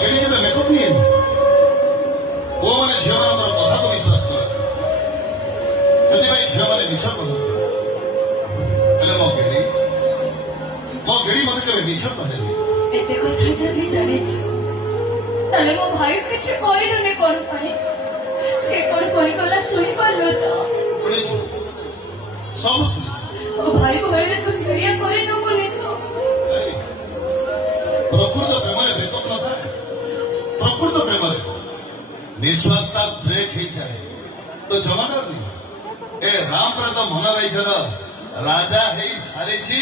ଘେରି କେବେ ମେକଅପ୍ ନିଏନି। ପୁଅମାନେ ଝିଅମାନଙ୍କର କଥାକୁ ବିଶ୍ୱାସ କରନ୍ତି, ସେଥିପାଇଁ ଝିଅମାନେ ମିଛ କହନ୍ତି। ହେଲେ ମୋ ଘେରି ମତେ କେବେ ମିଛ କହେନି। ଏତେ କଥା ଯଦି ଜାଣିଛୁ ତାହେଲେ ମୋ ଭାଇ କିଛି କହିଲୁନି କଣ ପାଇଁ? ସେ କଣ କହିଗଲା ଶୁଣିପାରିଲୁ ତ? ଶୁଣିଛୁ, ସବୁ ଶୁଣିଛୁ। ମୋ ଭାଇ କହିଲେ ତୁ ସେଇଆ କରିନବୁନି ତ? ପ୍ରକୃତ ପ୍ରେମରେ ବ୍ରେକଅପ୍ ନଥାଏ। ପ୍ରକୃତ ପ୍ରେମରେ ନିଶ୍ୱାସଟା ବ୍ରେକ୍ ହେଇଯାଏ। ତ ଜମା ଡରନି, ଏ ରାମପୁର ତ ମନ ରାଇଜର ରାଜା ହେଇ ସାରିଛି।